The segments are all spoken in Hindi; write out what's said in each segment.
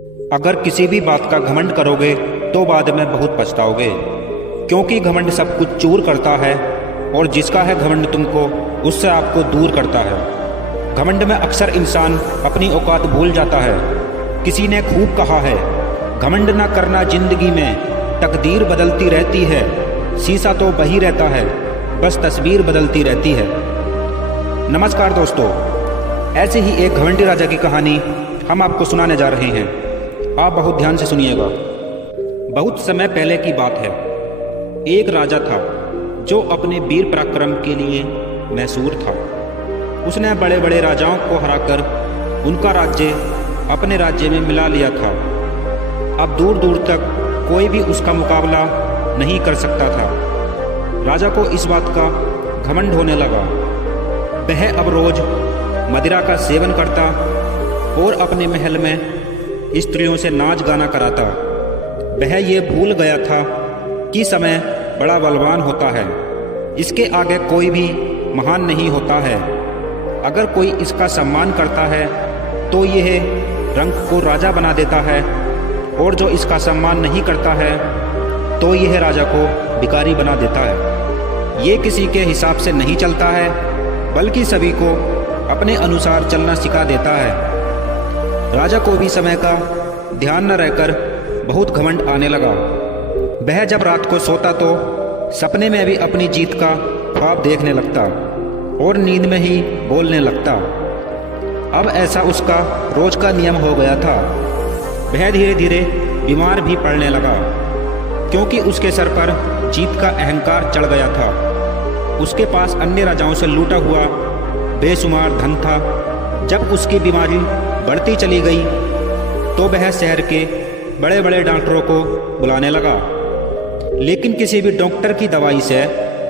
अगर किसी भी बात का घमंड करोगे तो बाद में बहुत पछताओगे, क्योंकि घमंड सब कुछ चूर करता है और जिसका है घमंड तुमको उससे आपको दूर करता है। घमंड में अक्सर इंसान अपनी औकात भूल जाता है। किसी ने खूब कहा है, घमंड ना करना जिंदगी में, तकदीर बदलती रहती है, शीशा तो वही रहता है, बस तस्वीर बदलती रहती है। नमस्कार दोस्तों, ऐसे ही एक घमंडी राजा की कहानी हम आपको सुनाने जा रहे हैं। आप बहुत ध्यान से सुनिएगा। बहुत समय पहले की बात है। एक राजा था जो अपने वीर पराक्रम के लिए मशहूर था। उसने बड़े बड़े राजाओं को हराकर उनका राज्य अपने राज्य में मिला लिया था। अब दूर दूर तक कोई भी उसका मुकाबला नहीं कर सकता था। राजा को इस बात का घमंड होने लगा। वह अब रोज मदिरा का सेवन करता और अपने महल में स्त्रियों से नाच गाना कराता। वह ये भूल गया था कि समय बड़ा बलवान होता है, इसके आगे कोई भी महान नहीं होता है। अगर कोई इसका सम्मान करता है तो यह रंक को राजा बना देता है, और जो इसका सम्मान नहीं करता है तो यह राजा को भिखारी बना देता है। ये किसी के हिसाब से नहीं चलता है, बल्कि सभी को अपने अनुसार चलना सिखा देता है। राजा को भी समय का ध्यान न रहकर बहुत घमंड आने लगा। वह जब रात को सोता तो सपने में भी अपनी जीत का ख्वाब देखने लगता और नींद में ही बोलने लगता। अब ऐसा उसका रोज का नियम हो गया था। वह धीरे धीरे बीमार भी पड़ने लगा, क्योंकि उसके सर पर जीत का अहंकार चढ़ गया था। उसके पास अन्य राजाओं से लूटा हुआ बेशुमार धन था। जब उसकी बीमारी बढ़ती चली गई तो वह शहर के बड़े बड़े डॉक्टरों को बुलाने लगा, लेकिन किसी भी डॉक्टर की दवाई से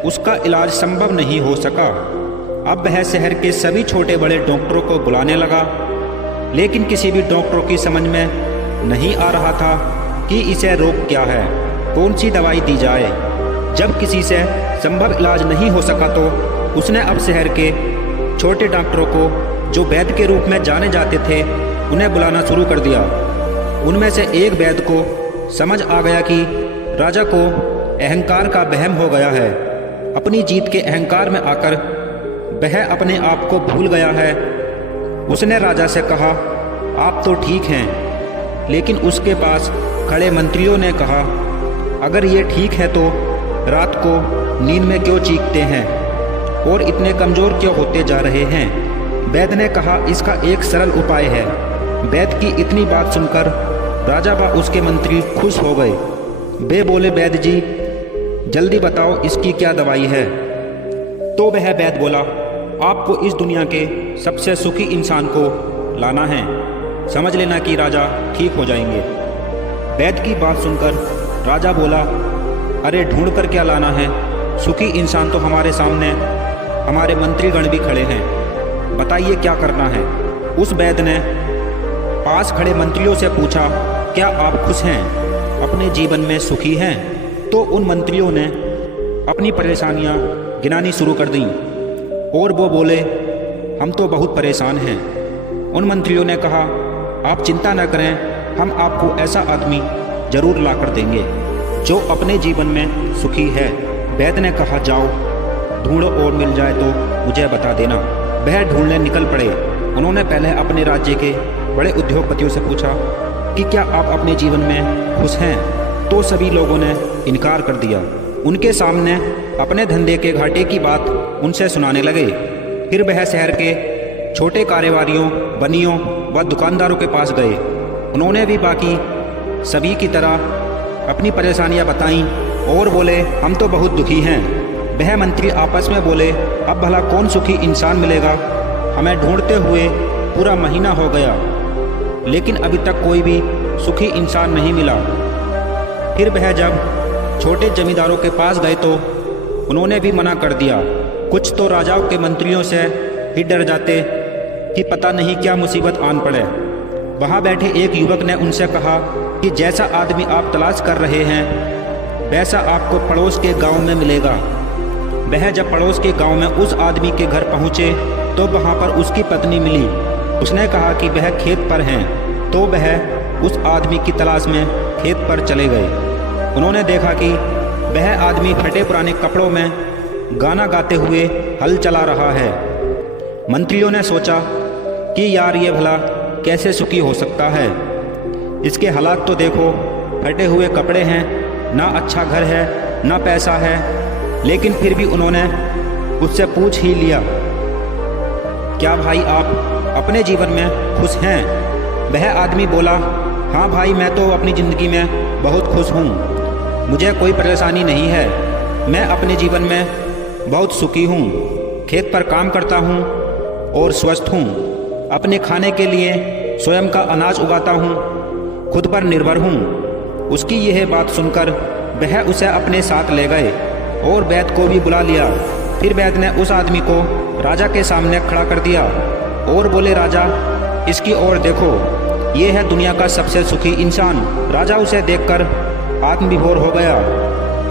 उसका इलाज संभव नहीं हो सका। अब वह शहर के सभी छोटे बड़े डॉक्टरों को बुलाने लगा, लेकिन किसी भी डॉक्टरों की समझ में नहीं आ रहा था कि इसे रोग क्या है, कौन सी दवाई दी जाए। जब किसी से संभव इलाज नहीं हो सका तो उसने अब शहर के छोटे डॉक्टरों को, जो वैद्य के रूप में जाने जाते थे, उन्हें बुलाना शुरू कर दिया। उनमें से एक वैद्य को समझ आ गया कि राजा को अहंकार का वहम हो गया है। अपनी जीत के अहंकार में आकर वह अपने आप को भूल गया है। उसने राजा से कहा, आप तो ठीक हैं, लेकिन उसके पास खड़े मंत्रियों ने कहा, अगर ये ठीक है तो रात को नींद में क्यों चीखते हैं और इतने कमज़ोर क्यों होते जा रहे हैं। वैद्य ने कहा, इसका एक सरल उपाय है। वैद्य की इतनी बात सुनकर राजा व उसके मंत्री खुश हो गए। वे बोले, वैद्य जी जल्दी बताओ इसकी क्या दवाई है। तो वह वैद्य बोला, आपको इस दुनिया के सबसे सुखी इंसान को लाना है, समझ लेना कि राजा ठीक हो जाएंगे। वैद्य की बात सुनकर राजा बोला, अरे ढूंढ कर क्या लाना है, सुखी इंसान तो हमारे सामने हमारे मंत्रीगण भी खड़े हैं, बताइए क्या करना है। उस वैद्य ने पास खड़े मंत्रियों से पूछा, क्या आप खुश हैं, अपने जीवन में सुखी हैं। तो उन मंत्रियों ने अपनी परेशानियां गिनानी शुरू कर दी और वो बोले, हम तो बहुत परेशान हैं। उन मंत्रियों ने कहा, आप चिंता न करें, हम आपको ऐसा आदमी जरूर ला कर देंगे जो अपने जीवन में सुखी है। वैद्य ने कहा, जाओ ढूंढो और मिल जाए तो मुझे बता देना। वह ढूंढने निकल पड़े। उन्होंने पहले अपने राज्य के बड़े उद्योगपतियों से पूछा कि क्या आप अपने जीवन में खुश हैं, तो सभी लोगों ने इनकार कर दिया। उनके सामने अपने धंधे के घाटे की बात उनसे सुनाने लगे। फिर वह शहर के छोटे कारोबारियों, बनियों व दुकानदारों के पास गए। उन्होंने भी बाकी सभी की तरह अपनी परेशानियां बताईं और बोले, हम तो बहुत दुखी हैं। वह मंत्री आपस में बोले, अब भला कौन सुखी इंसान मिलेगा, हमें ढूंढते हुए पूरा महीना हो गया, लेकिन अभी तक कोई भी सुखी इंसान नहीं मिला। फिर वह जब छोटे जमींदारों के पास गए तो उन्होंने भी मना कर दिया। कुछ तो राजाओं के मंत्रियों से ही डर जाते कि पता नहीं क्या मुसीबत आन पड़े। वहाँ बैठे एक युवक ने उनसे कहा कि जैसा आदमी आप तलाश कर रहे हैं वैसा आपको पड़ोस के गांव में मिलेगा। वह जब पड़ोस के गांव में उस आदमी के घर पहुंचे तो वहां पर उसकी पत्नी मिली। उसने कहा कि वह खेत पर हैं, तो वह उस आदमी की तलाश में खेत पर चले गए। उन्होंने देखा कि वह आदमी फटे पुराने कपड़ों में गाना गाते हुए हल चला रहा है। मंत्रियों ने सोचा कि यार ये भला कैसे सुखी हो सकता है, इसके हालात तो देखो, फटे हुए कपड़े हैं, ना अच्छा घर है ना पैसा है। लेकिन फिर भी उन्होंने उससे पूछ ही लिया, क्या भाई आप अपने जीवन में खुश हैं? वह आदमी बोला, हाँ भाई, मैं तो अपनी ज़िंदगी में बहुत खुश हूँ, मुझे कोई परेशानी नहीं है, मैं अपने जीवन में बहुत सुखी हूँ, खेत पर काम करता हूँ और स्वस्थ हूँ, अपने खाने के लिए स्वयं का अनाज उगाता हूँ, खुद पर निर्भर हूँ। उसकी यह बात सुनकर वह उसे अपने साथ ले गए और वैद्य को भी बुला लिया। फिर वैद्य ने उस आदमी को राजा के सामने खड़ा कर दिया और बोले, राजा इसकी ओर देखो, ये है दुनिया का सबसे सुखी इंसान। राजा उसे देखकर आत्मविभोर हो गया।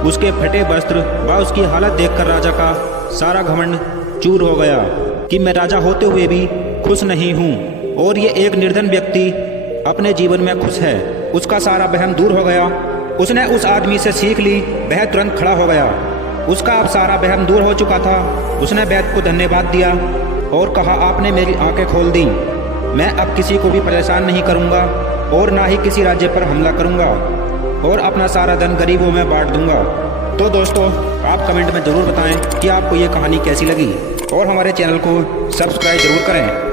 उसके फटे वस्त्र व उसकी हालत देखकर राजा का सारा घमंड चूर हो गया कि मैं राजा होते हुए भी खुश नहीं हूँ और ये एक निर्धन व्यक्ति अपने जीवन में खुश है। उसका सारा वहम दूर हो गया। उसने उस आदमी से सीख ली, वह तुरंत खड़ा हो गया। उसका अब सारा वहम दूर हो चुका था। उसने वैद्य को धन्यवाद दिया और कहा, आपने मेरी आंखें खोल दी, मैं अब किसी को भी परेशान नहीं करूंगा और ना ही किसी राज्य पर हमला करूंगा और अपना सारा धन गरीबों में बांट दूंगा। तो दोस्तों, आप कमेंट में ज़रूर बताएं कि आपको ये कहानी कैसी लगी और हमारे चैनल को सब्सक्राइब जरूर करें।